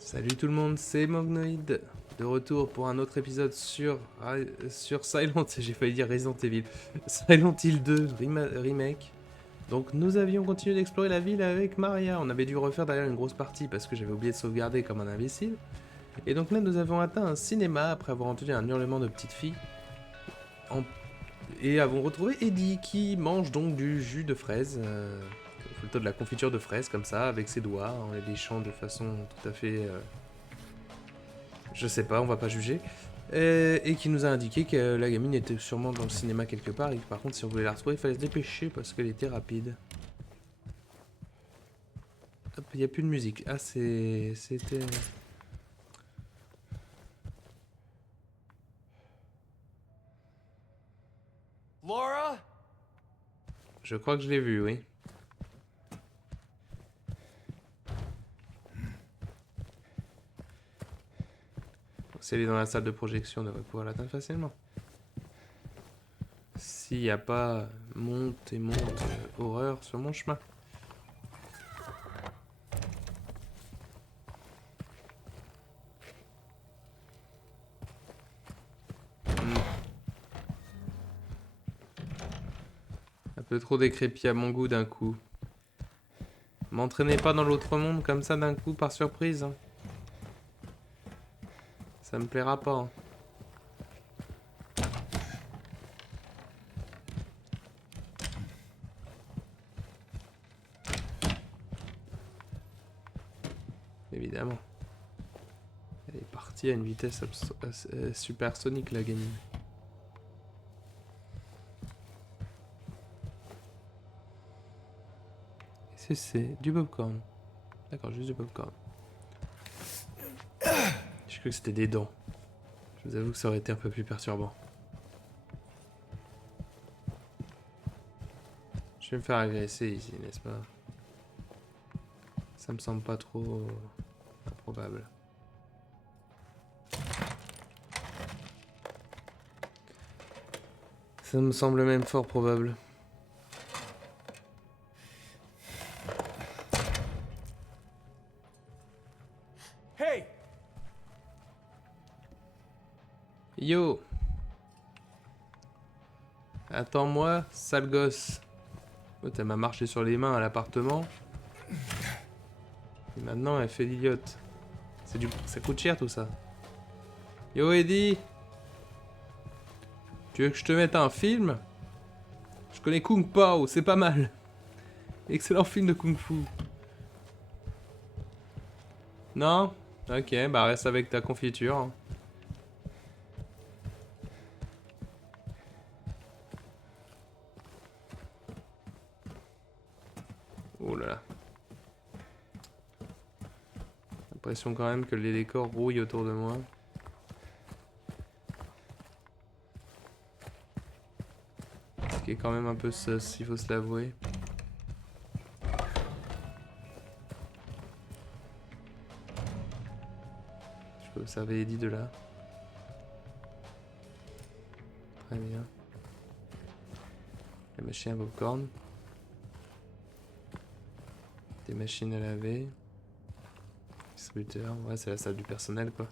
Salut tout le monde, c'est Mognoid, de retour pour un autre épisode sur Silent... J'ai failli dire Resident Evil. Silent Hill 2 Remake. Donc nous avions continué d'explorer la ville avec Maria. On avait dû refaire d'ailleurs une grosse partie parce que j'avais oublié de sauvegarder comme un imbécile. Et donc là nous avons atteint un cinéma après avoir entendu un hurlement de petite fille. Et avons retrouvé Eddie qui mange donc du jus de fraise. Plutôt de la confiture de fraise comme ça, avec ses doigts, en les léchant de façon tout à fait... je sais pas, on va pas juger. Et qui nous a indiqué que la gamine était sûrement dans le cinéma quelque part, et que par contre si on voulait la retrouver, il fallait se dépêcher parce qu'elle était rapide. Hop, il n'y a plus de musique. Ah, c'était... Laura? Je crois que je l'ai vu, oui. Si elle est dans la salle de projection, on devrait pouvoir l'atteindre facilement. S'il n'y a pas monte et monte horreur sur mon chemin. Un peu trop décrépit à mon goût d'un coup. M'entraînez pas dans l'autre monde comme ça d'un coup par surprise. Hein. Ça me plaira pas. Hein. Évidemment. Elle est partie à une vitesse supersonique, la gamine. C'est du popcorn. D'accord, juste du popcorn. J'ai cru que c'était des dents. Je vous avoue que ça aurait été un peu plus perturbant. Je vais me faire agresser ici, n'est-ce pas? Ça me semble pas trop improbable. Ça me semble même fort probable. Hey! Yo! Attends-moi, sale gosse. Oh, elle m'a marché sur les mains à l'appartement. Et maintenant, elle fait l'idiote. Ça coûte cher tout ça. Yo Eddie! Tu veux que je te mette un film? Je connais Kung Pao, c'est pas mal. Excellent film de Kung Fu. Non? Ok, bah reste avec ta confiture. Hein. Oh là là. L'impression quand même que les décors rouillent autour de moi. Ce qui est quand même un peu sus, il faut se l'avouer. Je peux observer Eddie de là. Très bien. La machine à popcorn. Des machines à laver. Distributeur, ouais c'est la salle du personnel quoi.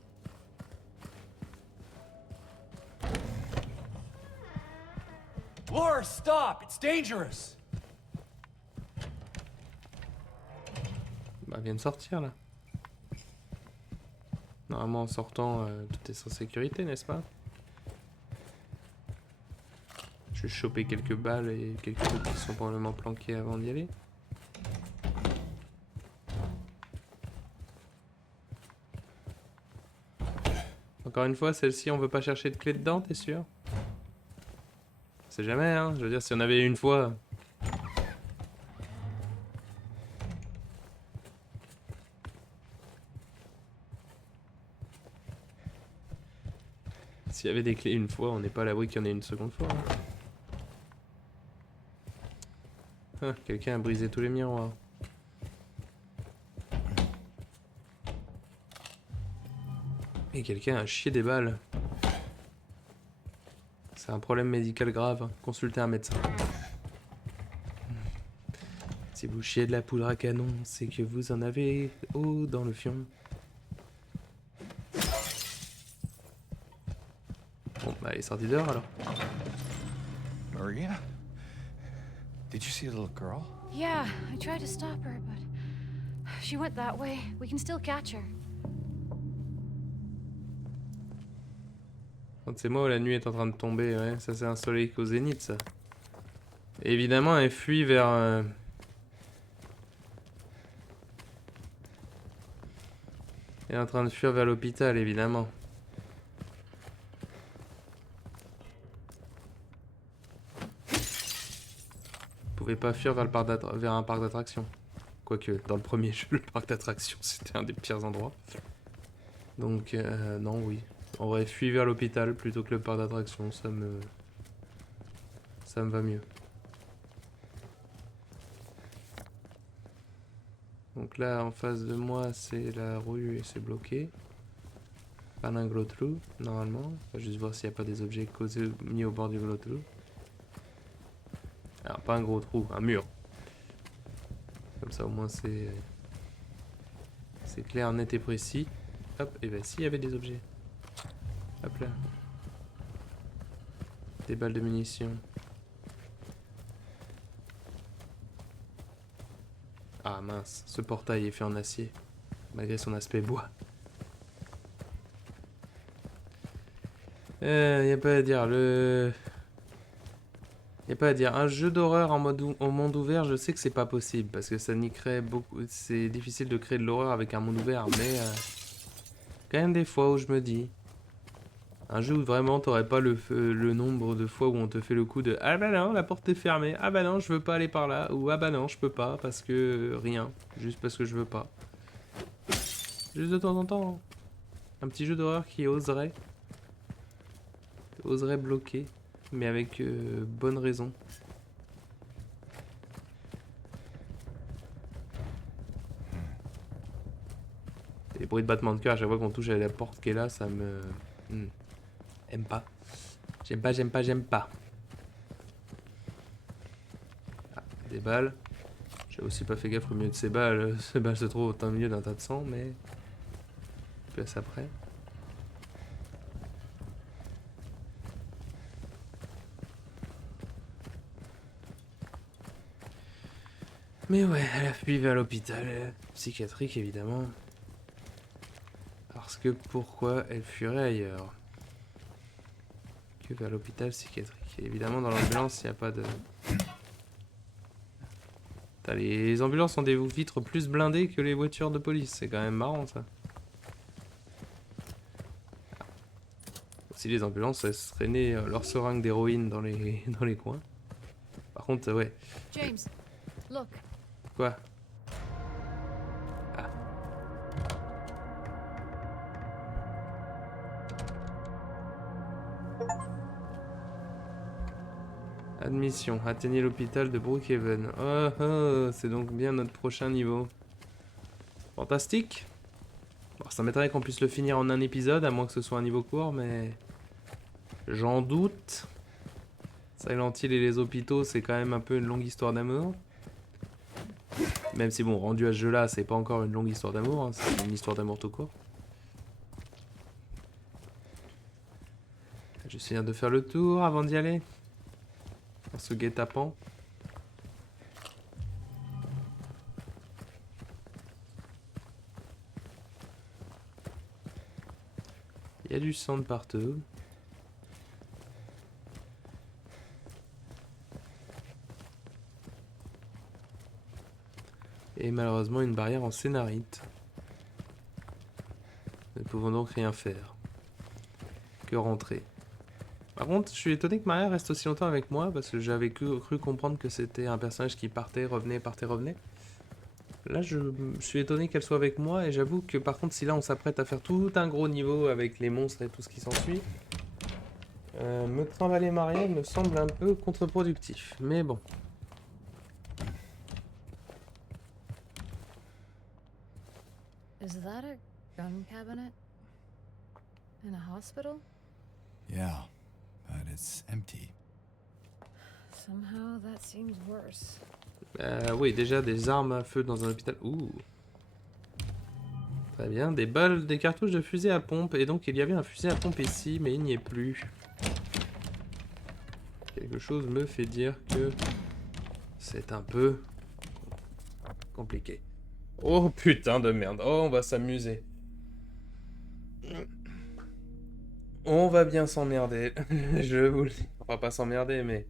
Laura, stop! It's dangerous! Bah elle vient de sortir là. Normalement en sortant tout est sans sécurité n'est-ce pas? Je vais choper quelques balles et quelques trucs qui sont probablement planqués avant d'y aller. Encore une fois, celle-ci, on veut pas chercher de clé dedans, t'es sûr? On sait jamais, hein. Je veux dire, si on avait une fois... S'il y avait des clés une fois, on n'est pas à l'abri qu'il y en ait une seconde fois. Hein. Ah, quelqu'un a brisé tous les miroirs. Et quelqu'un a chié des balles. C'est un problème médical grave. Consultez un médecin. Si vous chiez de la poudre à canon, c'est que vous en avez haut dans le fion. Bah, elle est sortie dehors alors. Maria? Did you see a little girl? Yeah, I tried to stop her, but she went that way. We can still catch her. C'est moi où la nuit est en train de tomber, ouais. Ça, c'est un soleil qu'au zénith, ça. Et évidemment, elle fuit vers... Elle est en train de fuir vers l'hôpital, évidemment. Vous pouvez pas fuir vers, vers un parc d'attractions. Quoique, dans le premier jeu, le parc d'attractions, c'était un des pires endroits. Donc, non, oui. En vrai, fuis vers l'hôpital plutôt que le parc d'attractions, ça me va mieux. Donc là, en face de moi, c'est la rue et c'est bloqué. Pas un gros trou, normalement. On va juste voir s'il n'y a pas des objets causés mis au bord du gros trou. Alors, pas un gros trou, un mur. Comme ça, au moins, c'est clair, net et précis. Hop, et ben, s'il y avait des objets. Hop là. Des balles de munitions. Ah mince, ce portail est fait en acier, malgré son aspect bois. Y a pas à dire, y a pas à dire, un jeu d'horreur en monde ouvert, je sais que c'est pas possible, parce que ça n'y crée beaucoup... C'est difficile de créer de l'horreur avec un monde ouvert, mais... quand même des fois où je me dis... Un jeu où vraiment t'aurais pas le nombre de fois où on te fait le coup de ah bah non, la porte est fermée, ah bah non, je veux pas aller par là, ou ah bah non, je peux pas parce que rien, juste parce que je veux pas. Juste de temps en temps, un petit jeu d'horreur qui oserait bloquer, mais avec bonne raison. Les bruits de battement de cœur à chaque fois qu'on touche à la porte qui est là, ça me... Aime pas. J'aime pas, j'aime pas, j'aime pas. Ah, des balles. J'ai aussi pas fait gaffe au milieu de ces balles. Ces balles se trouvent au milieu d'un tas de sang, mais... Je passe après. Mais ouais, elle a fui vers l'hôpital psychiatrique, évidemment. Parce que pourquoi elle fuirait ailleurs que vers l'hôpital psychiatrique? Et évidemment, dans l'ambulance, il n'y a pas de... Les ambulances ont des vitres plus blindées que les voitures de police. C'est quand même marrant, ça. Si les ambulances, elles se traînaient leur seringue d'héroïne dans les coins. Par contre, ouais. James, look. Quoi? Ah. Admission. Atteignez l'hôpital de Brookhaven. Oh, oh, c'est donc bien notre prochain niveau. Fantastique. Bon, ça m'étonnerait qu'on puisse le finir en un épisode, à moins que ce soit un niveau court, mais... J'en doute. Silent Hill et les hôpitaux, c'est quand même un peu une longue histoire d'amour. Même si bon, rendu à ce jeu-là, c'est pas encore une longue histoire d'amour, hein, c'est une histoire d'amour tout court. J'essaie de faire le tour avant d'y aller. En ce guet-apens. Il y a du sang de partout. Et malheureusement une barrière en scénarite. Nous ne pouvons donc rien faire. Que rentrer. Par contre, je suis étonné que Maria reste aussi longtemps avec moi, parce que j'avais cru comprendre que c'était un personnage qui partait, revenait, partait, revenait. Là, je suis étonné qu'elle soit avec moi, et j'avoue que par contre, si là on s'apprête à faire tout un gros niveau avec les monstres et tout ce qui s'ensuit, me trimballer Maria me semble un peu contre-productif. Mais bon. Is that a gun cabinet? In a hospital? Yeah, but it's empty. Somehow that seems worse. Oui, déjà des armes à feu dans un hôpital. Ouh. Très bien, des balles, des cartouches de fusil à pompe. Et donc il y avait un fusil à pompe ici, mais il n'y est plus. quelque chose me fait dire que c'est un peu compliqué. Oh putain de merde. Oh, on va s'amuser. On va bien s'emmerder. Je vous le dis. On va pas s'emmerder, mais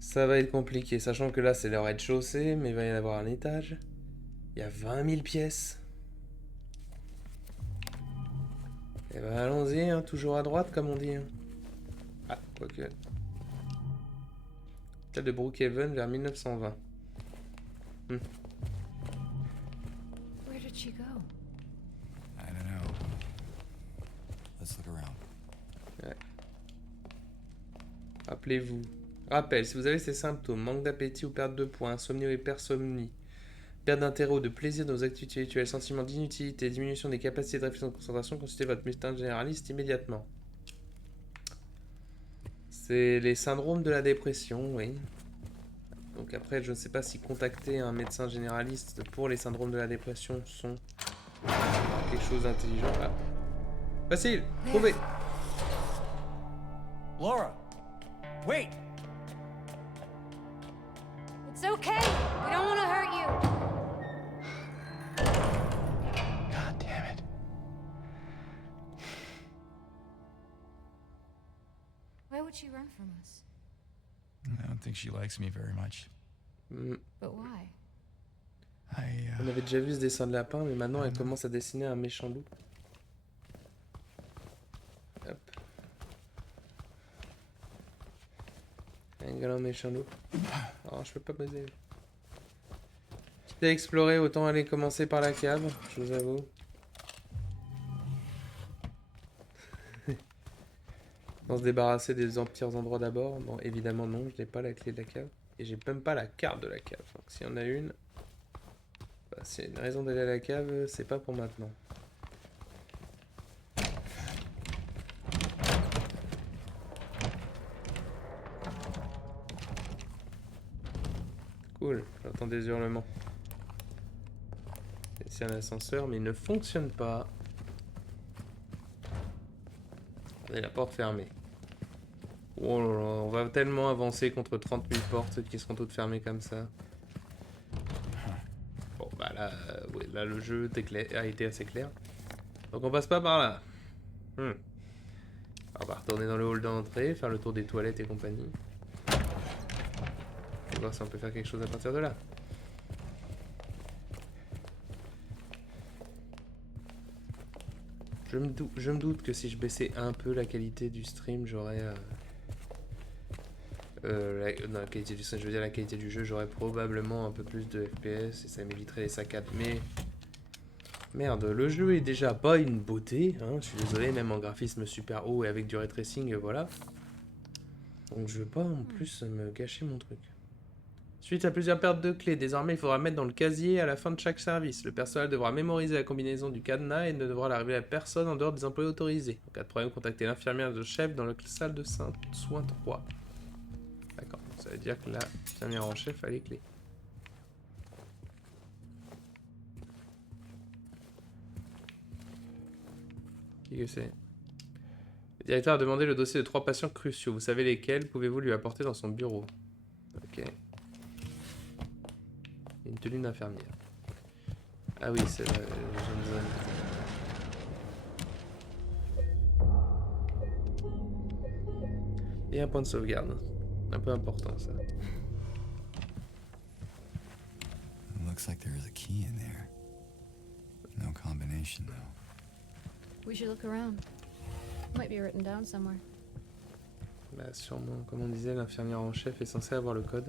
ça va être compliqué. Sachant que là, c'est le rez-de-chaussée, mais il va y en avoir un étage. Il y a 20 000 pièces. Et ben allons-y, hein, toujours à droite, comme on dit. Hein. Ah, quoique. Hôtel de Brookhaven vers 1920. Where did she go? I don't know. Let's look around. Ouais. Rappelez-vous. Rappel, si vous avez ces symptômes, manque d'appétit ou perte de poids, insomnie ou hypersomnie, perte d'intérêt ou de plaisir dans vos activités habituelles, sentiment d'inutilité, diminution des capacités de réflexion et de concentration, consultez votre médecin généraliste immédiatement. C'est les syndromes de la dépression, oui. Donc après, je ne sais pas si contacter un médecin généraliste pour les syndromes de la dépression sont quelque chose d'intelligent. Ah. Facile, trouvé. Laura! Wait! It's okay. We don't want to hurt you. God damn it. Why would she run from us? I don't think she likes me very much. But why? On avait déjà vu ce dessin de lapin, mais maintenant elle commence à dessiner un méchant loup. Hop. Un galant méchant loup. Alors je peux pas poser. Quitte à explorer, autant aller commencer par la cave, je vous avoue. On se débarrasser des pires endroits d'abord. Bon, évidemment non, je n'ai pas la clé de la cave. Et j'ai même pas la carte de la cave. Donc s'il y en a une, bah, s'il y a une raison d'aller à la cave, c'est pas pour maintenant. Cool, j'entends des hurlements. C'est un ascenseur, mais il ne fonctionne pas. Et la porte fermée. Oh là là, on va tellement avancer contre 30 000 portes qui seront toutes fermées comme ça. Bon, bah là, ouais, là le jeu a été assez clair. Donc on passe pas par là. On va retourner dans le hall d'entrée, faire le tour des toilettes et compagnie. Et voir si on peut faire quelque chose à partir de là. Je me doute que si je baissais un peu la qualité du stream, j'aurais... non, la qualité du stream, je veux dire la qualité du jeu, j'aurais probablement un peu plus de FPS et ça m'éviterait les saccades. Mais... Merde, le jeu est déjà pas une beauté, hein, je suis désolé, même en graphisme super haut et avec du ray tracing, voilà. Donc je veux pas en plus me gâcher mon truc. Suite à plusieurs pertes de clés, désormais il faudra mettre dans le casier à la fin de chaque service. Le personnel devra mémoriser la combinaison du cadenas et ne devra la révéler à personne en dehors des employés autorisés. En cas de problème, contactez l'infirmière de chef dans la salle de soins 3. D'accord, ça veut dire que l'infirmière en chef a les clés. Qui que c'est? Le directeur a demandé le dossier de 3 patients cruciaux. Vous savez lesquels? Pouvez-vous lui apporter dans son bureau? Ok. Une tenue d'infirmière. Ah oui, c'est la jeune zone. Et un point de sauvegarde. Un peu important ça. Looks like there is a key in there. No combination though. We should look around. Might be written down somewhere. Bah sûrement, comme on disait, l'infirmière en chef est censée avoir le code.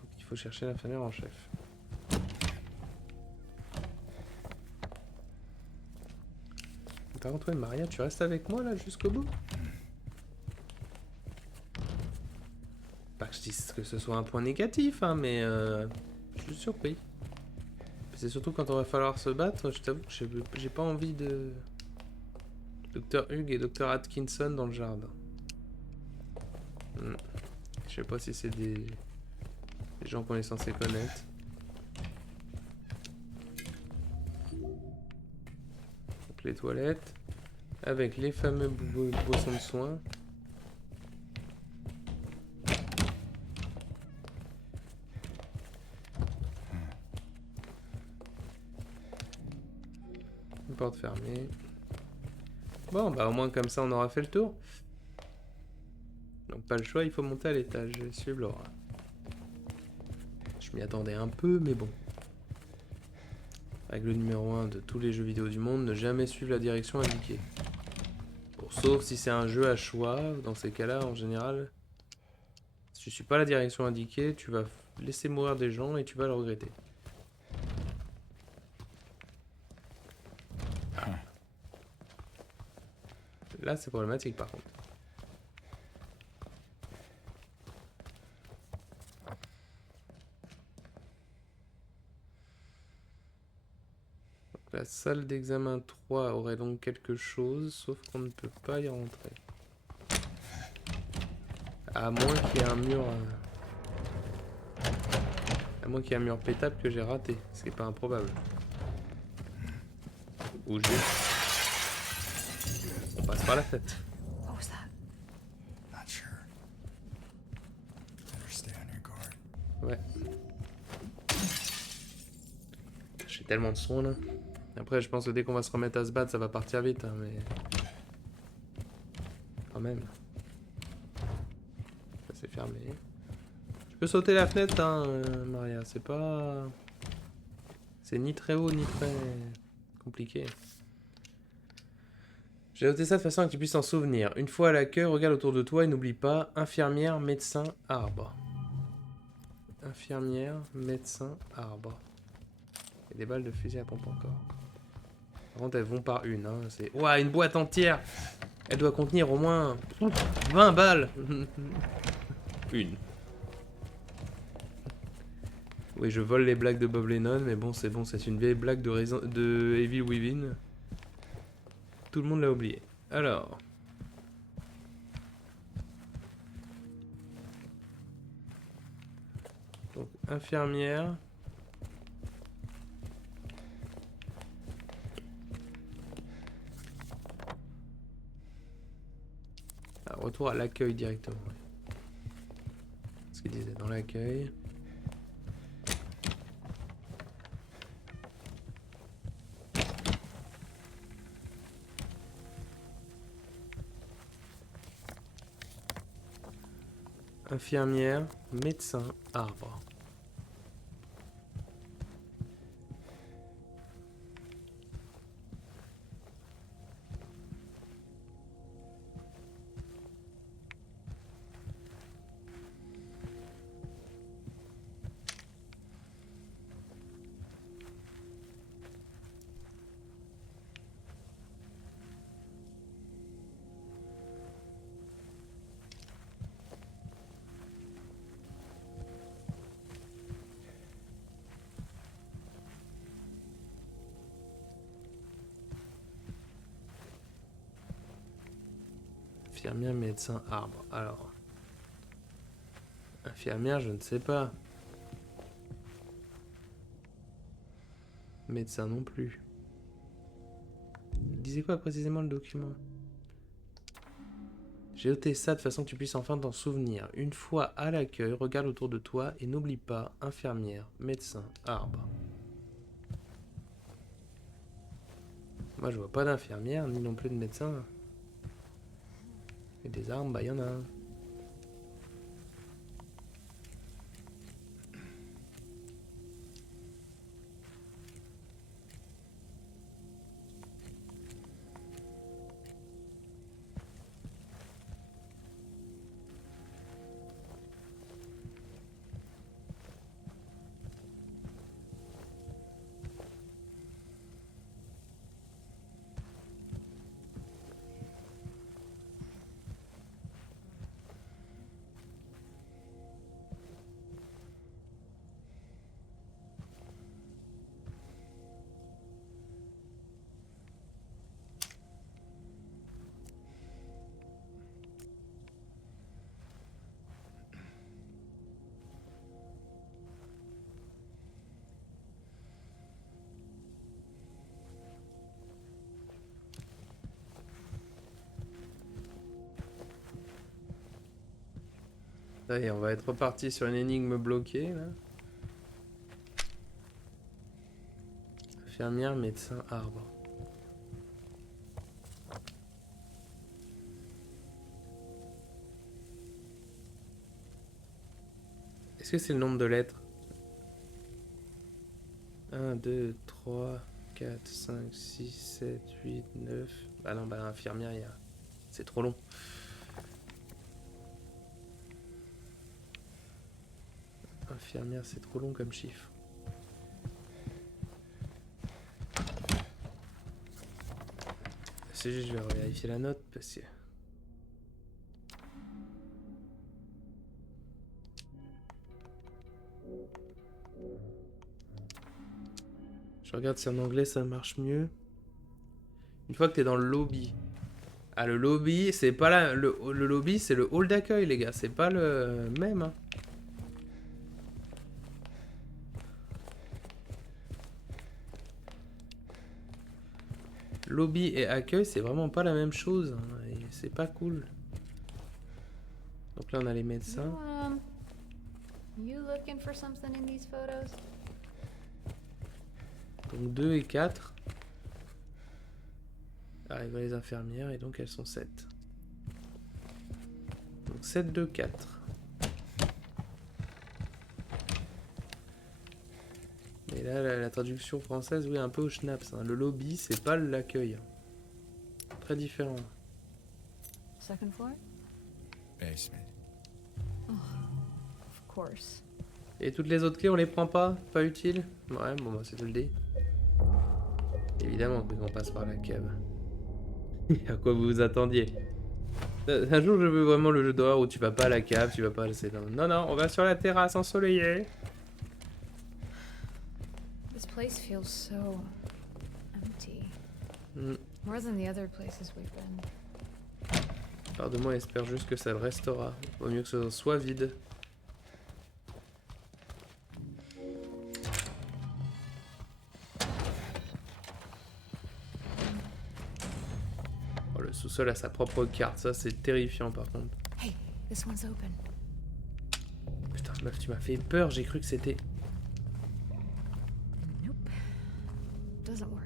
Donc il faut chercher l'infirmière en chef. Par contre, ouais, Maria, tu restes avec moi là jusqu'au bout? Pas que je dise que ce soit un point négatif, hein, mais je suis surpris. C'est surtout quand on va falloir se battre, je t'avoue que j'ai pas envie de... Dr Hugh et Dr Atkinson dans le jardin. Je sais pas si c'est des gens qu'on est censé connaître. Donc les toilettes. Avec les fameux boissons de soins. Une porte fermée. Bon, bah au moins comme ça on aura fait le tour. Donc pas le choix, il faut monter à l'étage et suivre Laura. Je m'y attendais un peu, mais bon. Règle numéro 1 de tous les jeux vidéo du monde, ne jamais suivre la direction indiquée. Bon, sauf si c'est un jeu à choix, dans ces cas-là, en général, si tu suis pas la direction indiquée, tu vas laisser mourir des gens et tu vas le regretter. Ah. Là, c'est problématique par contre. La salle d'examen 3 aurait donc quelque chose, sauf qu'on ne peut pas y rentrer. À moins qu'il y ait un mur... À moins qu'il y ait un mur pétable que j'ai raté, ce qui n'est pas improbable. Ou j'ai... On passe par la fête. What was that? Not sure. Better stay on your guard. Ouais. J'ai tellement de son là. Après, je pense que dès qu'on va se remettre à se battre, ça va partir vite, hein, mais... Quand même. Ça c'est fermé. Tu peux sauter la fenêtre, hein, Maria. C'est pas... C'est ni très haut, ni très... compliqué. J'ai noté ça de façon à que tu puisses t'en souvenir. Une fois à l'accueil, regarde autour de toi et n'oublie pas, infirmière, médecin, arbre. Infirmière, médecin, arbre. Et des balles de fusil à pompe encore. Par contre, elles vont par une. Hein. C'est... Ouah, une boîte entière. Elle doit contenir au moins 20 balles. Une. Oui, je vole les blagues de Bob Lennon, mais bon, c'est une vieille blague de Evil Within. Tout le monde l'a oublié. Alors. Donc, infirmière. Ah, retour à l'accueil directement. Ouais. Ce qu'il disait dans l'accueil. Infirmière, médecin, arbre. Infirmière, médecin, arbre. Alors. Infirmière, je ne sais pas. Médecin non plus. Disait quoi précisément le document? J'ai noté ça de façon que tu puisses enfin t'en souvenir. Une fois à l'accueil, regarde autour de toi et n'oublie pas, infirmière, médecin, arbre. Moi je vois pas d'infirmière, ni non plus de médecin. Et des armes, bah y en a un. Allez, on va être reparti sur une énigme bloquée là. Infirmière, médecin, arbre. Est-ce que c'est le nombre de lettres? 1, 2, 3, 4, 5, 6, 7, 8, 9... Ah non, bah infirmière, il y a... c'est trop long. Infirmière, c'est trop long comme chiffre. C'est juste, je vais vérifier la note parce que... Je regarde si en anglais ça marche mieux. Une fois que t'es dans le lobby. Ah, le lobby, c'est pas là. Le lobby, c'est le hall d'accueil, les gars. C'est pas le même. Hein. Lobby et accueil, c'est vraiment pas la même chose. Hein, et c'est pas cool. Donc là, on a les médecins. You looking for something in these photos? Donc 2 et 4. Arrivent les infirmières et donc elles sont 7. Donc 7, 2, 4. Mais là, la traduction française, oui, un peu au schnaps. Hein. Le lobby, c'est pas l'accueil. Très différent. Second floor? Basement. Of course. Et toutes les autres clés, on les prend pas? Pas utile? Ouais, bon, bah, c'est tout le dé. Évidemment qu'on passe par la cave. À quoi vous vous attendiez? Un jour, je veux vraiment le jeu d'horreur où tu vas pas à la cave, tu vas pas... Non, non, on va sur la terrasse ensoleillée. This place feels so empty. Hmm. More than the other places we've been. Part de moi espère juste que ça le restera. Vaut mieux que ce soit vide. Oh, le sous-sol a sa propre carte, ça c'est terrifiant par contre. Hey, this one's open. Putain, meuf, tu m'as fait peur, j'ai cru que c'était... Nope. Doesn't work.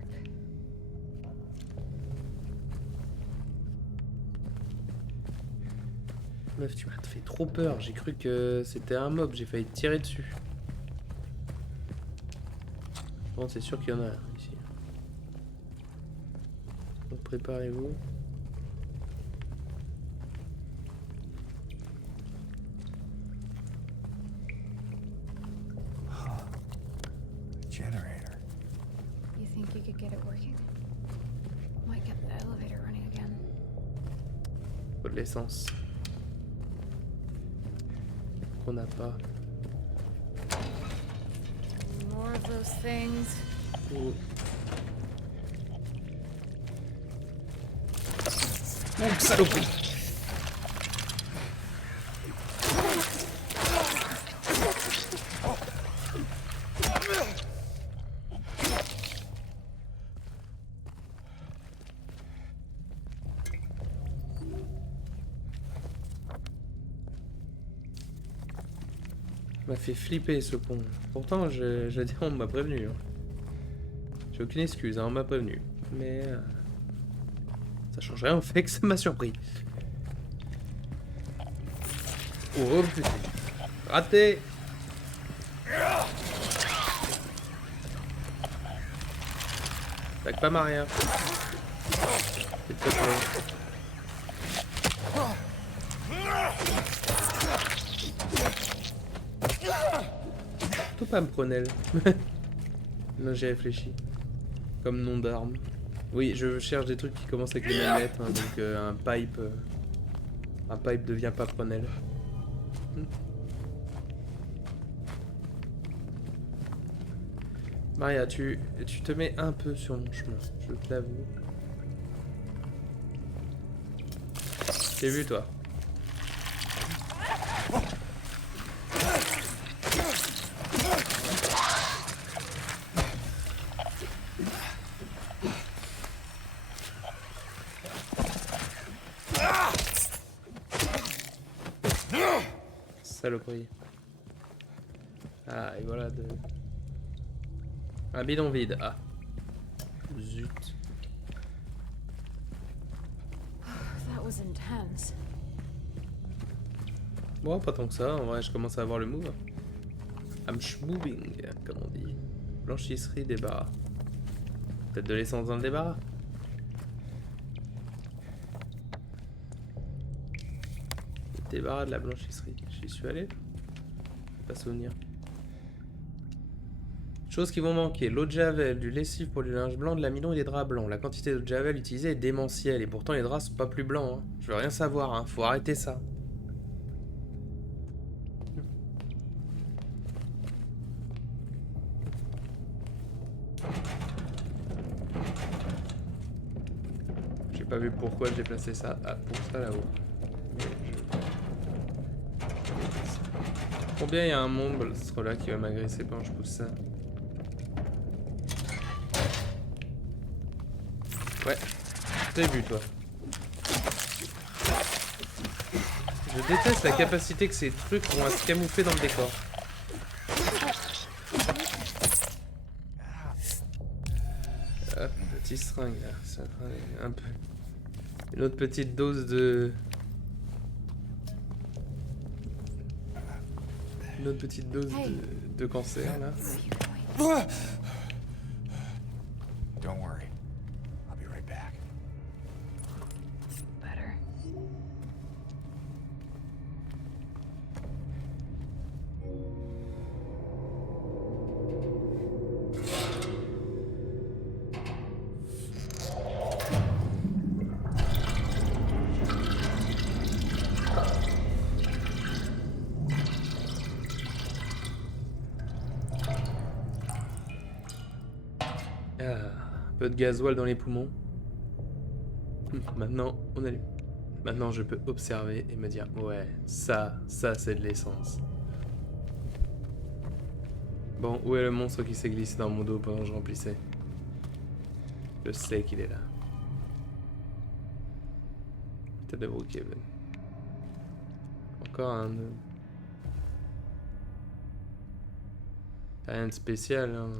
Meuf, tu m'as fait trop peur, j'ai cru que c'était un mob, j'ai failli te tirer dessus. Bon, c'est sûr qu'il y en a ici. Donc préparez-vous. Generator. You think you could get it working? Might get the elevator running again. Faut de l'essence. Qu'on n'a pas. More of those things. Oh. Oh, saloperie! M'a fait flipper ce pont. Pourtant, je dis, on m'a prévenu. Hein. J'ai aucune excuse, hein, on m'a prévenu. Mais ça change rien au fait que ça m'a surpris. Oh putain. Raté. Tac pas Maria. S'il te plaît. Tout pas me prenelle. Non, j'ai réfléchi. Comme nom d'arme. Oui, je cherche des trucs qui commencent avec les mêmes lettres, hein, donc un pipe. Un pipe devient pas prenelle. Maria, tu te mets un peu sur mon chemin, je te l'avoue. J'ai vu toi. Saloperie. Ah, et voilà de... Un bidon vide. Ah. Zut. That was intense. Bon, pas tant que ça. En vrai, je commence à avoir le move. I'm schmoving, comme on dit. Blanchisserie, débarras. Peut-être de l'essence dans le débarras. Le débarras de la blanchisserie. J'y suis allé? Pas souvenir. Choses qui vont manquer. L'eau de javel, du lessive pour du linge blanc, de l'amidon et des draps blancs. La quantité d'eau de javel utilisée est démentielle. Et pourtant, les draps sont pas plus blancs. Hein. Je veux rien savoir. Hein. Faut arrêter ça. J'ai pas vu pourquoi j'ai placé ça. Ah, pour ça là-haut. Combien il y a un monstre là qui va m'agresser quand je pousse ça? Ouais, t'as vu toi. Je déteste la capacité que ces trucs ont à se camoufler dans le décor. Hop, petit seringue là, ça un peu. Une autre petite dose de... Une autre petite dose de cancer là. Where are you going? Don't worry. I'll be right back. Better. Un peu de gasoil dans les poumons. Maintenant, on allume. Maintenant, je peux observer et me dire, ouais, ça c'est de l'essence. Bon, où est le monstre qui s'est glissé dans mon dos pendant que je remplissais? Je sais qu'il est là. Tête de Brookhaven. Encore un... Rien de spécial, hein.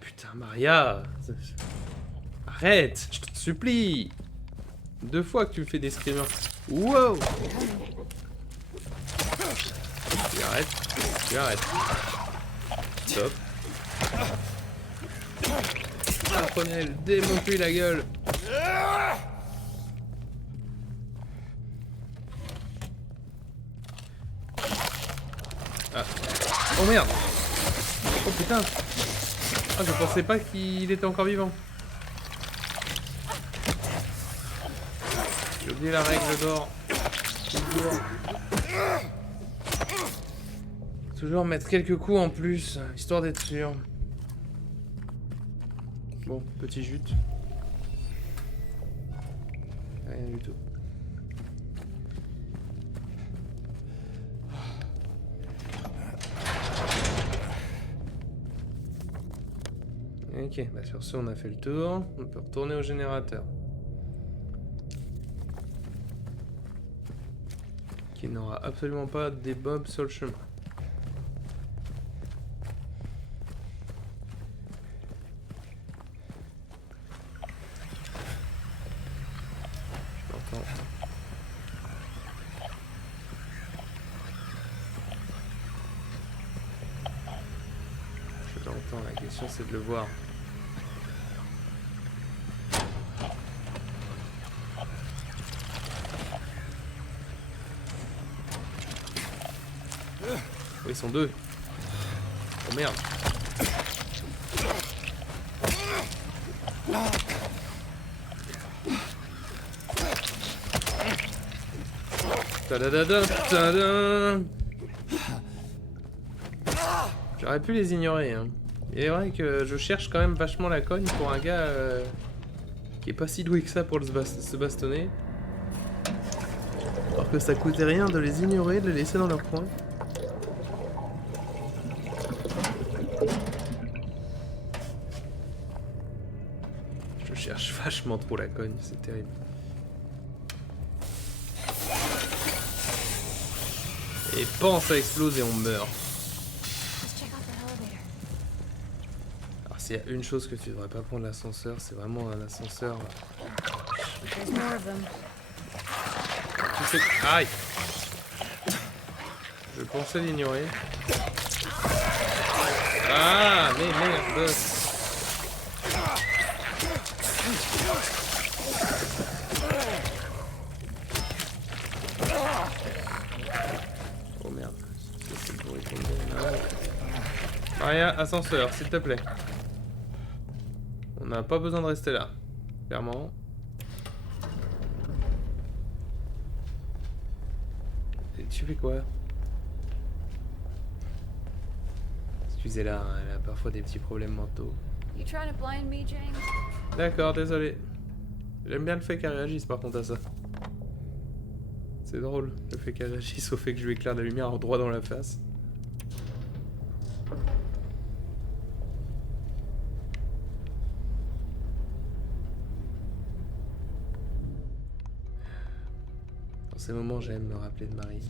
Putain, Maria! Arrête! Je te supplie! 2 fois que tu me fais des screamers. Wow! Tu arrêtes. Tu arrêtes. Stop. Apprenez, démonte-lui la gueule! Ah. Oh merde! Oh putain! Ah, je pensais pas qu'il était encore vivant. J'ai oublié la règle d'or. Toujours mettre quelques coups en plus, histoire d'être sûr. Bon, petit jute. Rien du tout. Ok, bah sur ce on a fait le tour. On peut retourner au générateur. Qui n'aura absolument pas des bobs sur le chemin. Je l'entends. Je l'entends, la question c'est de le voir. Oh, ils sont 2. Oh merde. Tadadada, tada. J'aurais pu les ignorer. Hein. Il est vrai que je cherche quand même vachement la cogne pour un gars qui est pas si doué que ça pour se bastonner. Alors que ça coûtait rien de les ignorer, de les laisser dans leur coin. Je cherche vachement trop la cogne, c'est terrible. Et pan, ça explose et on meurt. Let's check out the elevator. Alors s'il y a une chose que tu devrais pas prendre l'ascenseur, c'est vraiment un ascenseur. There's more of them. Tu sais... Aïe! Je pensais l'ignorer. Ah, mais merde! Oh merde. C'est pour y tomber, là. Maria, ascenseur, s'il te plaît. On n'a pas besoin de rester là. Clairement. Et tu fais quoi? Excusez-la, hein, elle a parfois des petits problèmes mentaux. You trying to blind me, James? D'accord, désolé. J'aime bien le fait qu'elle réagisse par contre à ça. C'est drôle, le fait qu'elle réagisse au fait que je lui éclaire la lumière droit dans la face. Dans ces moments, j'aime me rappeler de Marie.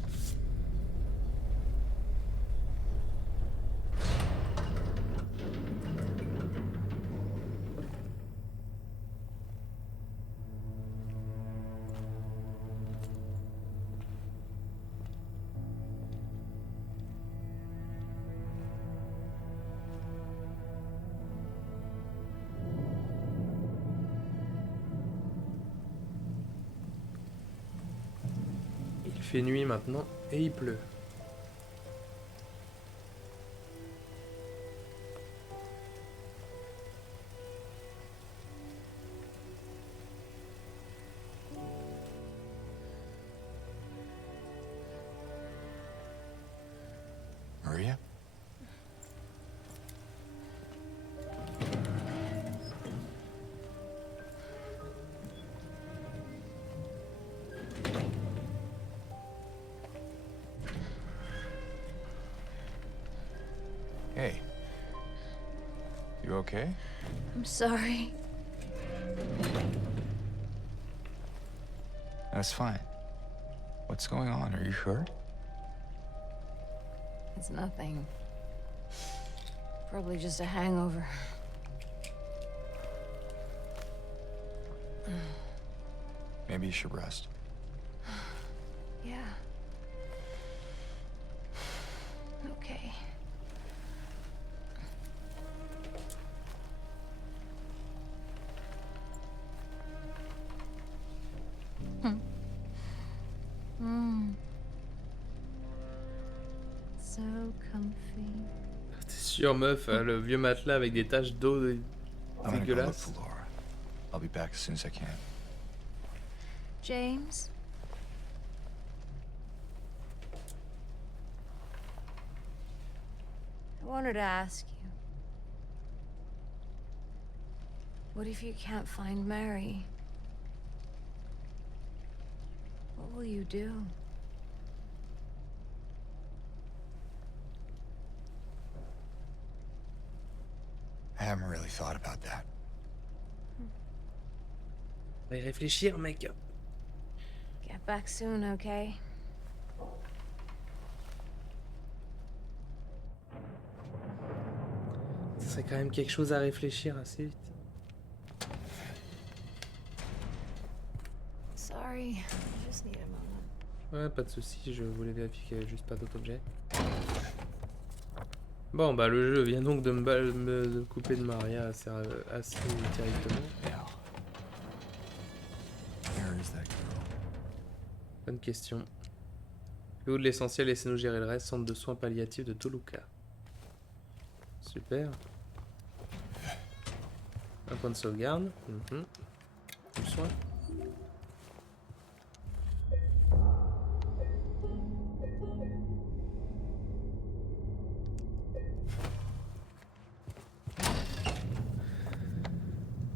Il fait nuit maintenant et il pleut. Maria? Hey. You okay? I'm sorry. That's fine. What's going on? Are you sure? It's nothing. Probably just a hangover. Maybe you should rest. Yeah. Okay. So comfy. T'es sûr, meuf, le vieux matelas avec des taches d'eau I'm gonna go look dégueulasses. for Laura. I'll be back as soon as I can. James? I wanted to ask you. What if you can't find Mary? What will you do? I haven't really thought about that. Va y réfléchir, mec. Get back soon, okay? Ce serait quand même quelque chose à réfléchir assez vite. Sorry, I just need a moment. Ouais, pas de soucis, je voulais vérifier qu'il n'y avait juste pas d'autres objets. Bon, bah le jeu vient donc de me couper de Maria assez directement. Now, where is that girl? Bonne question. Où de l'essentiel, laissez-nous gérer le reste. Centre de soins palliatifs de Toluca. Super. Un point de sauvegarde. Du soin.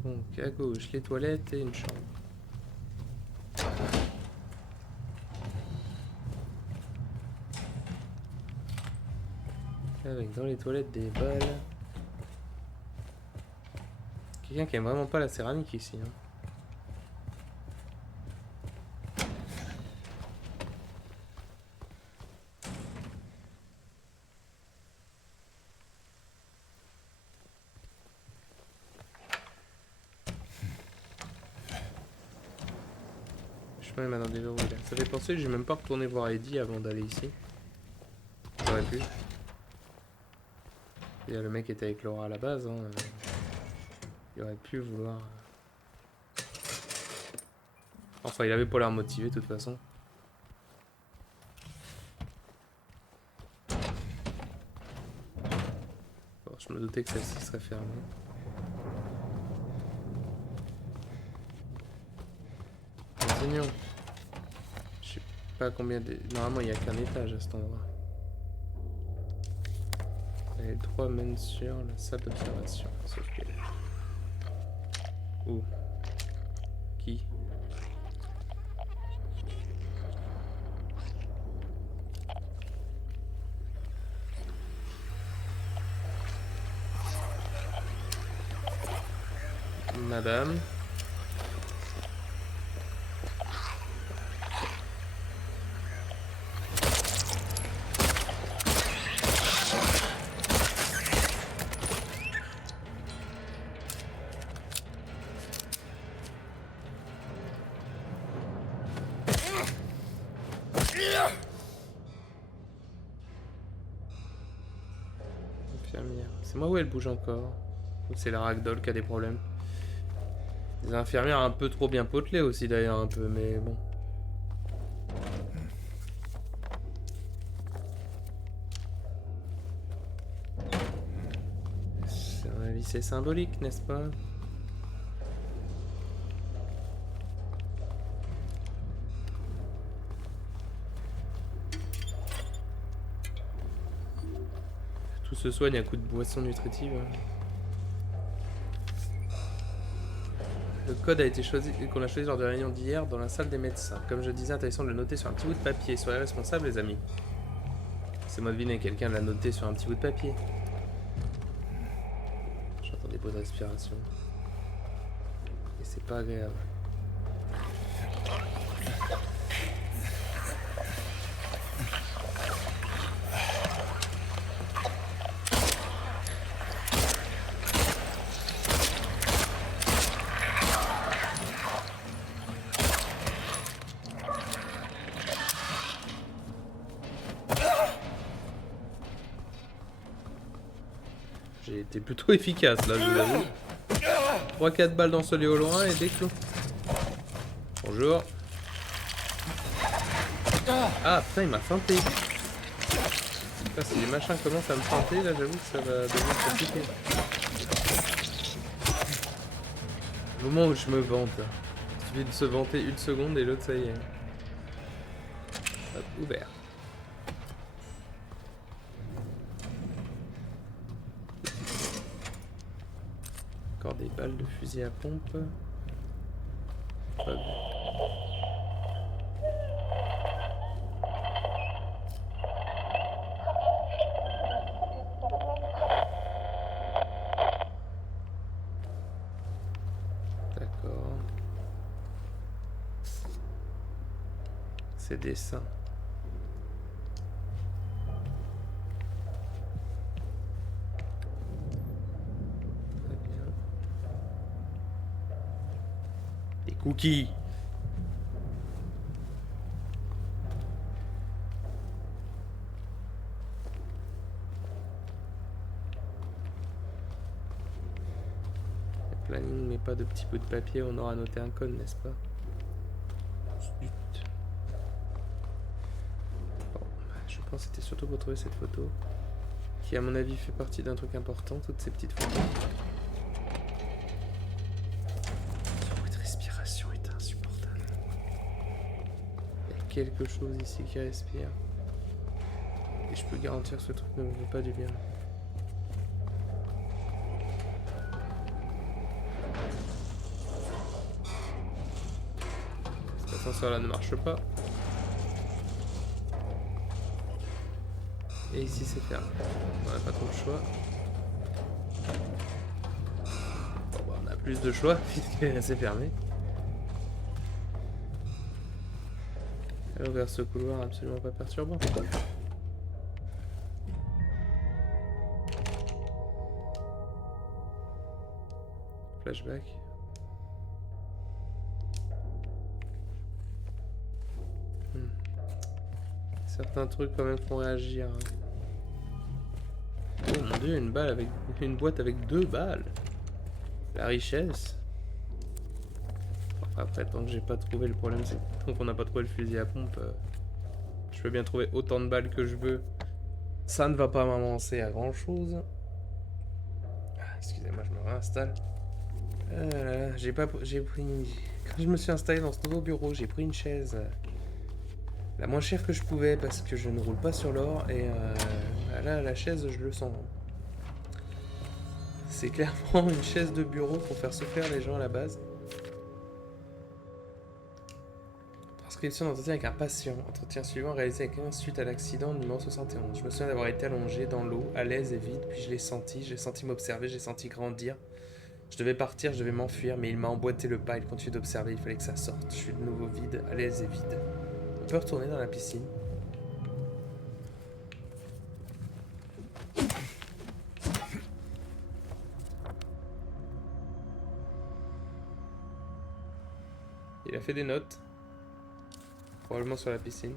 Donc à gauche, les toilettes et une chambre. Avec dans les toilettes des balles. Quelqu'un qui aime vraiment pas la céramique ici. Hein. Je sais pas, maintenant des euros. Ça fait penser que j'ai même pas retourné voir Eddie avant d'aller ici. J'aurais pu. Et le mec était avec Laura à la base. Hein. Il aurait pu vouloir. Enfin, il avait pas l'air motivé de toute façon. Bon, je me doutais que celle-ci serait fermée. Continuons. Je sais pas combien de... Normalement, il n'y a qu'un étage à cet endroit. Et les 3 mènent sur la salle d'observation. Sauf que... Où? Qui? Madame. Infirmière. C'est moi où elle bouge encore? Ou c'est la ragdoll qui a des problèmes? Les infirmières un peu trop bien potelées aussi d'ailleurs un peu, mais bon. À mon avis c'est symbolique, n'est-ce pas? Tout se soigne à coup de boisson nutritive. Hein. Le code a été choisi, qu'on a choisi lors de la réunion d'hier dans la salle des médecins. Comme je disais, intéressant de le noter sur un petit bout de papier. Soyez responsables, les amis. C'est moi deviner, quelqu'un l'a noté sur un petit bout de papier. J'entends des bruits de respiration. Et c'est pas agréable. J'ai été plutôt efficace là, je vous l'avoue. 3-4 balles dans ce lieu au loin et des clous. Bonjour. Ah putain, il m'a feinté. Putain, si les machins commencent à me feinter, là j'avoue que ça va devenir compliqué. Au moment où je me vante, il suffit de se vanter une seconde et l'autre ça y est. Hop, ouvert. Encore des balles de fusil à pompe. Pas vu. D'accord. Ces dessins. Très bien. Des cookies. Planning, mais pas de petits bouts de papier, on aura noté un code, n'est-ce pas? Zut. Bon, je pense que c'était surtout pour trouver cette photo, qui à mon avis fait partie d'un truc important, toutes ces petites photos. Ce bruit de respiration est insupportable. Il y a quelque chose ici qui respire. Et je peux garantir que ce truc ne me veut pas du bien. Cet ascenseur là ne marche pas. Et ici c'est fermé. On n'a pas trop de choix. Bon bah on a plus de choix puisque c'est fermé. Alors vers ce couloir absolument pas perturbant. Flashback. Certains trucs quand même font réagir. Hein. Oh mon dieu, une boîte avec 2 balles. La richesse. Après, tant que j'ai pas trouvé, le problème c'est que tant qu'on n'a pas trouvé le fusil à pompe, je peux bien trouver autant de balles que je veux. Ça ne va pas m'avancer à grand chose. Ah, excusez-moi, je me réinstalle. J'ai pas, j'ai pris. Quand je me suis installé dans ce nouveau bureau, j'ai pris une chaise la moins chère que je pouvais parce que je ne roule pas sur l'or et bah là, la chaise, je le sens. C'est clairement une chaise de bureau pour faire souffrir les gens à la base. Transcription d'entretien avec un patient. Entretien suivant réalisé avec un suite à l'accident numéro 71. Je me souviens d'avoir été allongé dans l'eau, à l'aise et vide, puis je l'ai senti m'observer, j'ai senti grandir. Je devais partir, je devais m'enfuir, mais il m'a emboîté le pas, il continue d'observer, il fallait que ça sorte. Je suis de nouveau vide, à l'aise et vide. On peut retourner dans la piscine. Il a fait des notes. Probablement sur la piscine.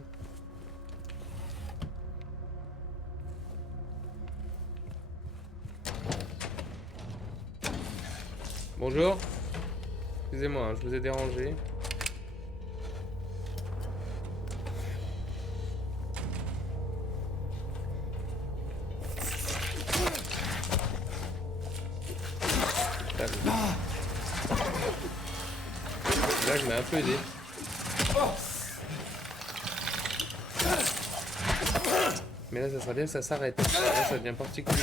Bonjour. Excusez-moi, je vous ai dérangé. Là, je m'ai un peu aidé. Mais là, ça serait bien que ça s'arrête. Là, ça devient particulier.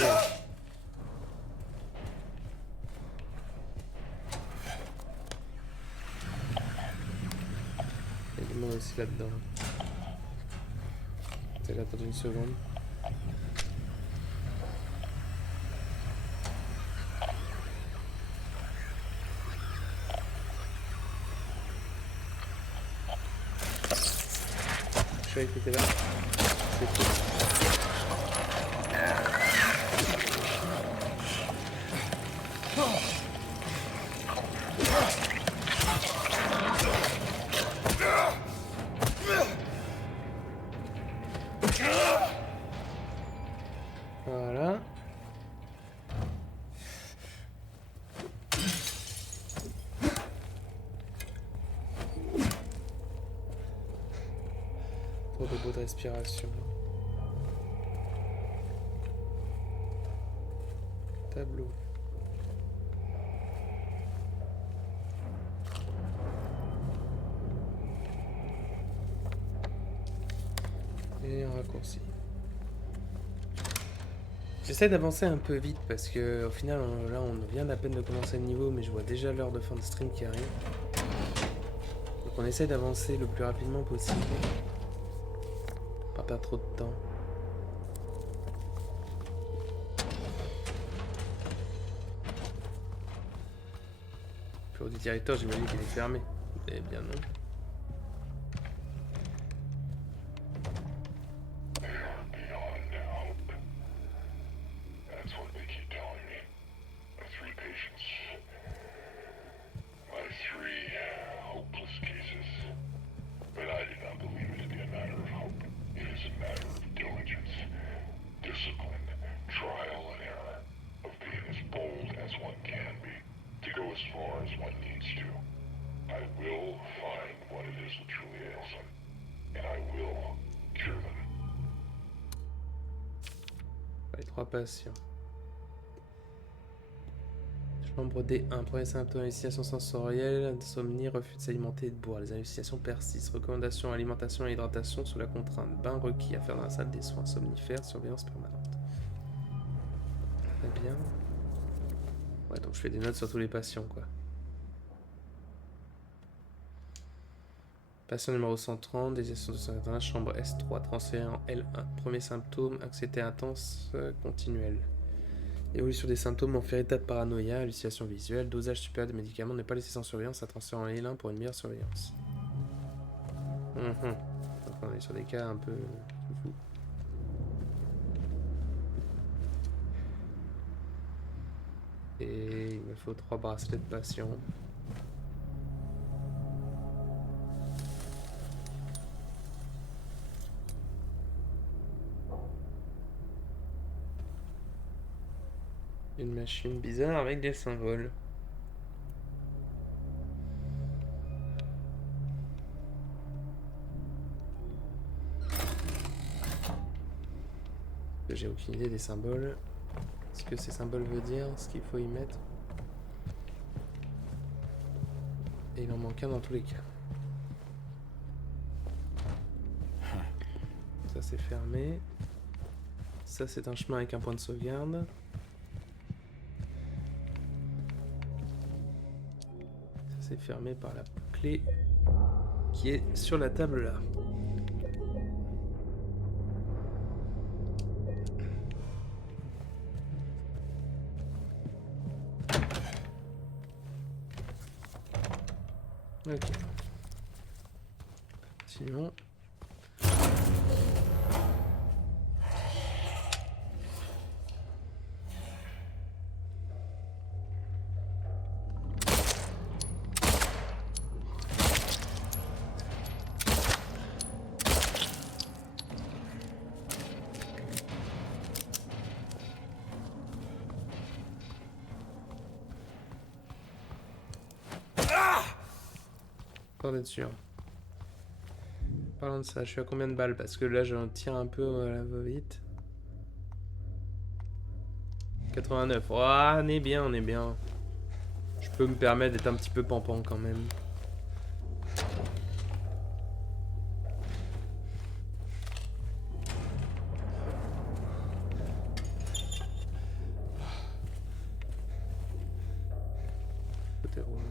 Il y a du monde aussi là-dedans. C'est là, attends une seconde. Je savais que t'étais là. C'est tout. Voilà. Trop de beau de respiration. Tableau. Et un raccourci. J'essaie d'avancer un peu vite parce que au final là on vient à peine de commencer le niveau mais je vois déjà l'heure de fin de stream qui arrive. Donc on essaie d'avancer le plus rapidement possible. Pas perdre trop de temps. Le bureau du directeur, j'imagine qu'il est fermé. Eh bien non. Les 3 patients. Chambre D1. Premier symptôme, hallucination sensorielle, insomnie, refus de s'alimenter et de boire. Les hallucinations persistent. Recommandations, alimentation et hydratation sous la contrainte. Bain requis à faire dans la salle des soins. Somnifère, surveillance permanente. Très bien. Ouais, donc je fais des notes sur tous les patients, quoi. Patient numéro 130, désignation de 181, chambre S3, transféré en L1. Premier symptôme, anxiété intense, continuelle. Évolution des symptômes, en état de paranoïa, hallucination visuelle, dosage supérieur des médicaments, ne pas laisser sans surveillance, à transférer en L1 pour une meilleure surveillance. Donc on est sur des cas un peu fous. Et il me faut 3 bracelets de patient. Une machine bizarre avec des symboles. J'ai aucune idée des symboles. Ce que ces symboles veulent dire, ce qu'il faut y mettre. Et il en manque un dans tous les cas. Ça c'est fermé. Ça c'est un chemin avec un point de sauvegarde. Ça c'est fermé par la clé qui est sur la table là. Ok. Sinon. Pas d'être sûr. Parlons de ça, je suis à combien de balles? Parce que là, j'en tire un peu à la va-vite. 89. Oh, on est bien, on est bien. Je peux me permettre d'être un petit peu pampant quand même. Côté rouge.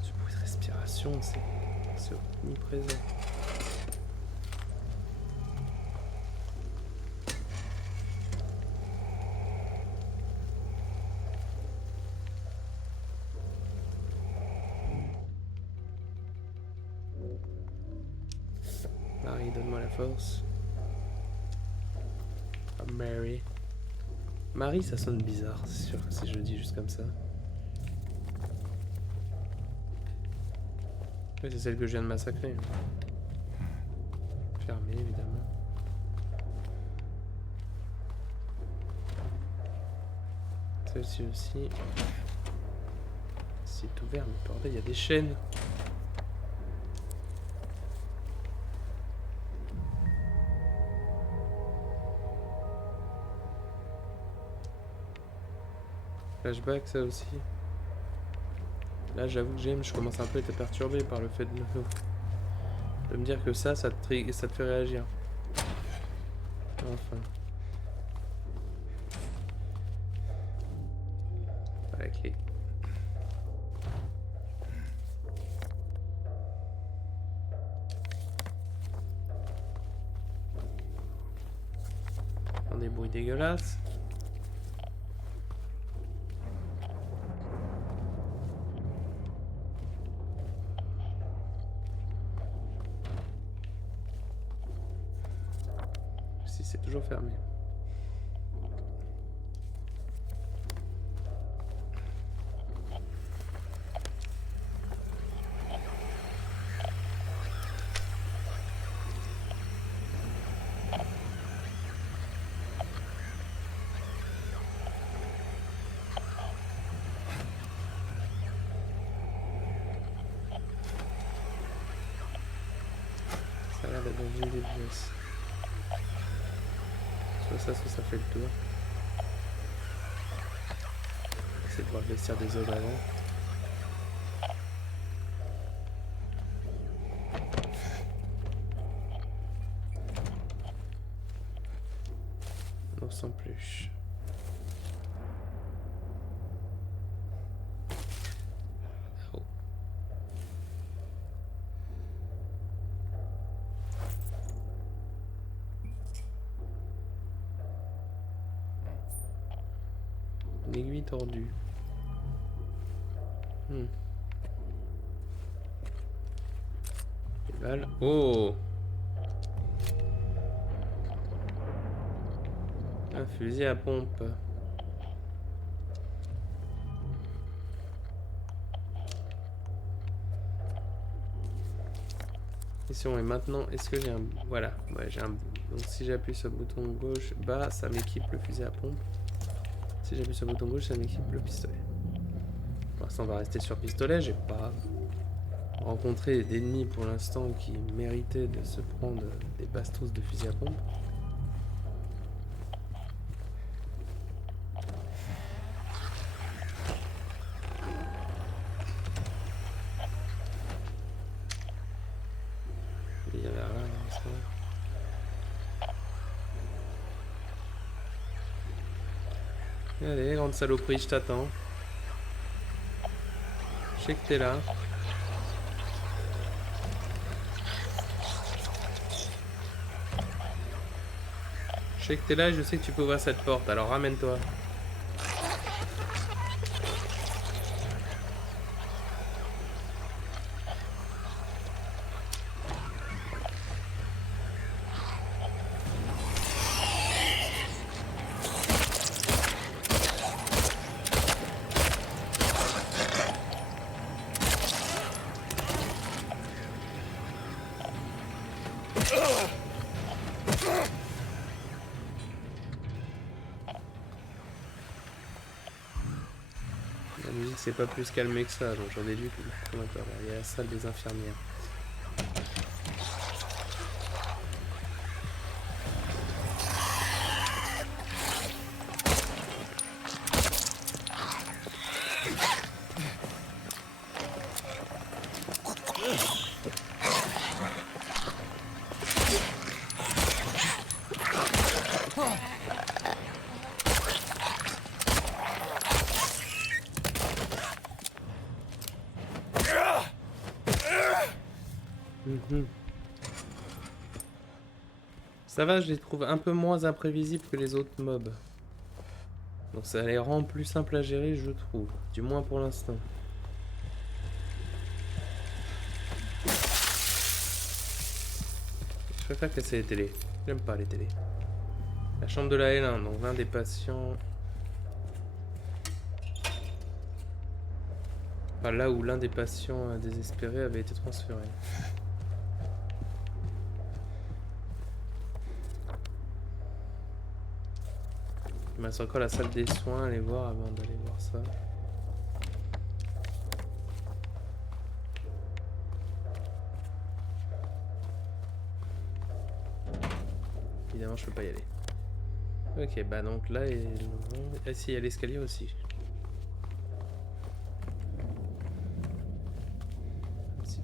Ce bruit de respiration, c'est omniprésent. Marie, donne-moi la force. Ah, Mary. Marie, ça sonne bizarre, c'est sûr, si je le dis juste comme ça. Oui, c'est celle que je viens de massacrer. Fermée, évidemment. Celle-ci aussi. C'est ouvert, mais bordel, il y a des chaînes. Flashback, ça aussi. Là, j'avoue que je commence un peu à être perturbé par le fait de me dire que ça te fait réagir. Enfin. Pas la clé. On des bruits dégueulasses. Si c'est toujours fermé. Ça a l'air d'être dans une des pièces. Soit ça fait le tour. C'est de voir le vestiaire des autres avant. Non, sans plus. Oh. Une aiguille tordue. Les balles. Oh! Un fusil à pompe. Mission, et maintenant, est-ce que j'ai un... Voilà, ouais, j'ai un... Donc si j'appuie sur le bouton gauche bas, ça m'équipe le fusil à pompe. Si j'appuie sur le bouton gauche, ça m'équipe le pistolet. Pour l'instant, on va rester sur pistolet. J'ai pas rencontré d'ennemis pour l'instant qui méritaient de se prendre des bastos de fusil à pompe. Il y avait rien dans ce moment. Allez, grande saloperie, je t'attends. Je sais que t'es là. Je sais que t'es là et je sais que tu peux ouvrir cette porte, alors ramène-toi. La musique s'est pas plus calmée que ça, donc j'en déduis que... D'accord, il y a la salle des infirmières. Ça va, je les trouve un peu moins imprévisibles que les autres mobs. Donc ça les rend plus simples à gérer, je trouve. Du moins pour l'instant. Je préfère casser les télés. J'aime pas les télés. La chambre de la L1, donc l'un des patients... Enfin, là où l'un des patients désespérés avait été transféré. Il me reste encore la salle des soins à aller voir avant d'aller voir ça. Évidemment, je peux pas y aller. Ok, bah donc là, ah si, il y a l'escalier aussi. Si.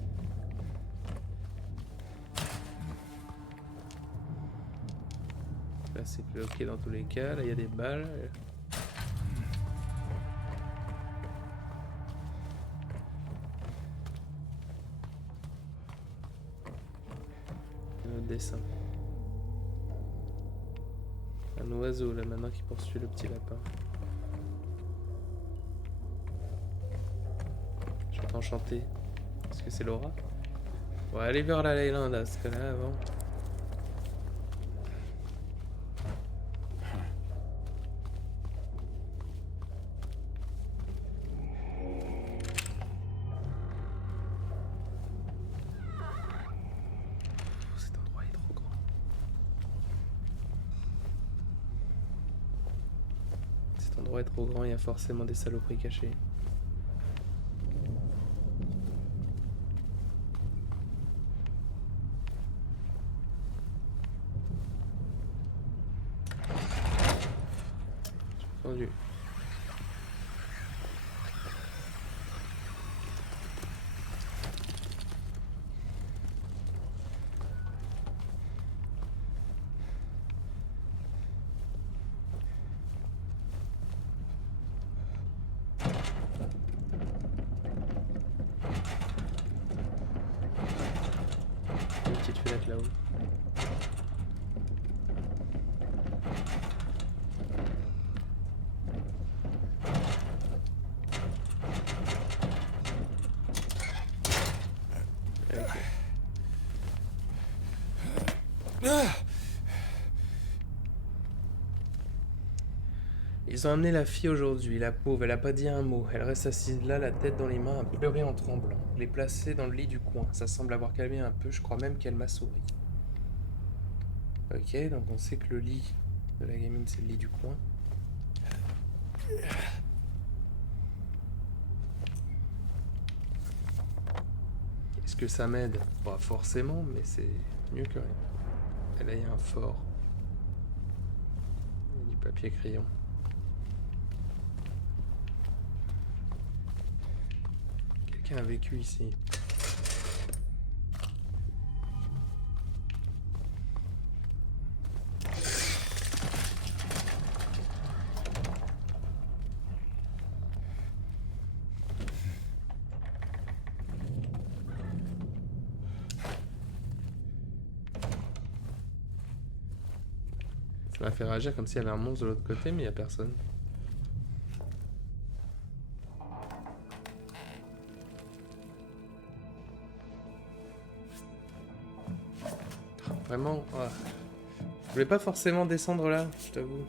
Là, c'est bloqué dans tous les cas. Là, il y a des balles. Un autre dessin. Un oiseau là maintenant qui poursuit le petit lapin. Je vais t'enchanter. Est-ce que c'est Laura? On va aller vers la Leyland à ce cas-là avant. Cet endroit est trop grand. Cet endroit est trop grand, il y a forcément des saloperies cachées. J'ai entendu. Une petite fenêtre là-haut. Ok. Ils ont amené la fille aujourd'hui, la pauvre, elle a pas dit un mot. Elle reste assise là, la tête dans les mains, à pleurer en tremblant. Je l'ai placée dans le lit du coin. Ça semble avoir calmé un peu, je crois même qu'elle m'a souri. Ok, donc on sait que le lit de la gamine, c'est le lit du coin. Est-ce que ça m'aide? Pas forcément, mais c'est mieux que rien. Et là, il y a un fort. Il y a du papier crayon. Quelqu'un a vécu ici. Ça m'a fait réagir comme s'il y avait un monstre de l'autre côté, mais il n'y a personne. Vraiment, ouais. Je voulais pas forcément descendre là, je t'avoue.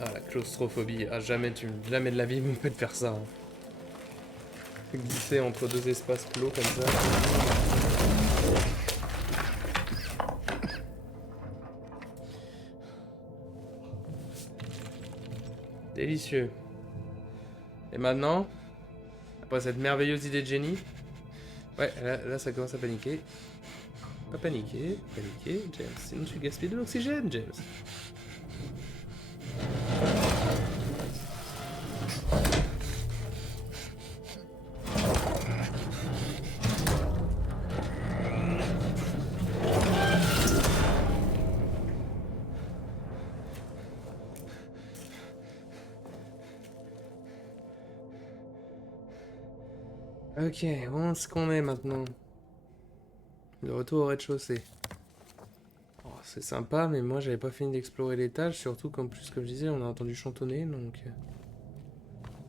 Ah, la claustrophobie. Ah, jamais de la vie, vous me faites faire ça. Hein. Glisser entre deux espaces clos comme ça. Délicieux. Et maintenant, après cette merveilleuse idée de génie, ouais, là ça commence à paniquer. Pas paniquer, James. Sinon tu gaspilles de l'oxygène, James. Ok, où est-ce qu'on est maintenant? Le retour au rez-de-chaussée. Oh, c'est sympa, mais moi j'avais pas fini d'explorer l'étage, surtout qu'en plus, comme je disais, on a entendu chantonner, donc...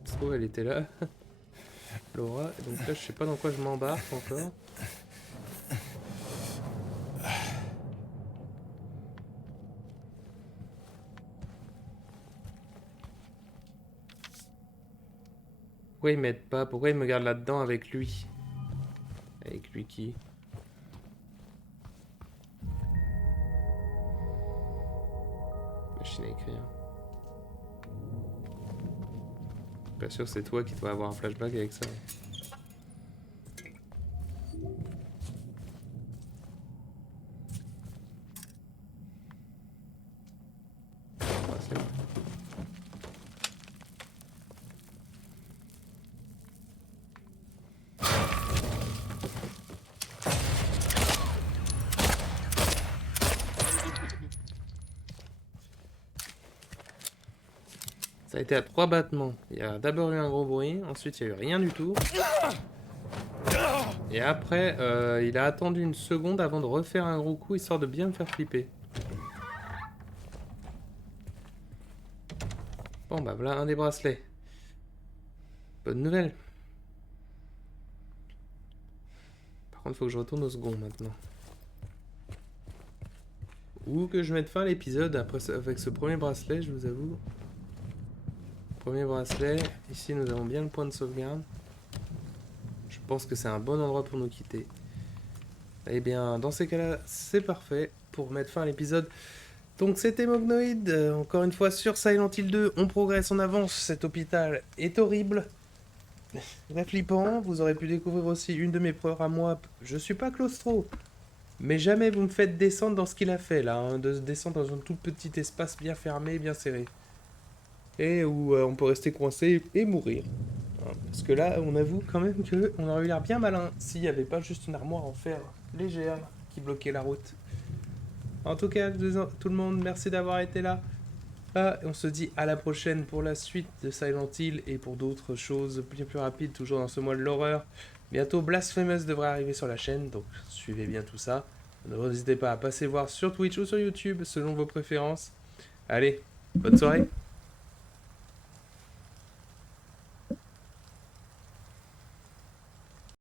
Ça se trouve, elle était là. Laura, donc là je sais pas dans quoi je m'embarque encore. Pourquoi ils m'aident pas? Pourquoi ils me gardent là-dedans avec lui? Avec lui qui? Machine à écrire. Pas sûr c'est toi qui dois avoir un flashback avec ça. Ah, c'est bon. Ça a été à 3 battements. Il y a d'abord eu un gros bruit, ensuite il y a eu rien du tout. Et après, il a attendu une seconde avant de refaire un gros coup, histoire de bien me faire flipper. Bon bah voilà un des bracelets. Bonne nouvelle. Par contre, faut que je retourne au second maintenant. Ou que je mette fin à l'épisode avec ce premier bracelet, je vous avoue. Premier bracelet. Ici, nous avons bien le point de sauvegarde. Je pense que c'est un bon endroit pour nous quitter. Eh bien, dans ces cas-là, c'est parfait pour mettre fin à l'épisode. Donc, c'était Mognoid. Encore une fois, sur Silent Hill 2, on progresse, on avance. Cet hôpital est horrible. Très flippant. Vous aurez pu découvrir aussi une de mes peurs à moi. Je suis pas claustro. Mais jamais vous me faites descendre dans ce qu'il a fait, là. Hein, de descendre dans un tout petit espace bien fermé, bien serré. Et où on peut rester coincé et mourir. Hein, parce que là, on avoue quand même qu'on aurait eu l'air bien malin s'il n'y avait pas juste une armoire en fer légère qui bloquait la route. En tout cas, tout le monde, merci d'avoir été là. Ah, on se dit à la prochaine pour la suite de Silent Hill et pour d'autres choses bien plus rapides, toujours dans ce mois de l'horreur. Bientôt, Blasphemous devrait arriver sur la chaîne, donc suivez bien tout ça. N'hésitez pas à passer voir sur Twitch ou sur YouTube selon vos préférences. Allez, bonne soirée!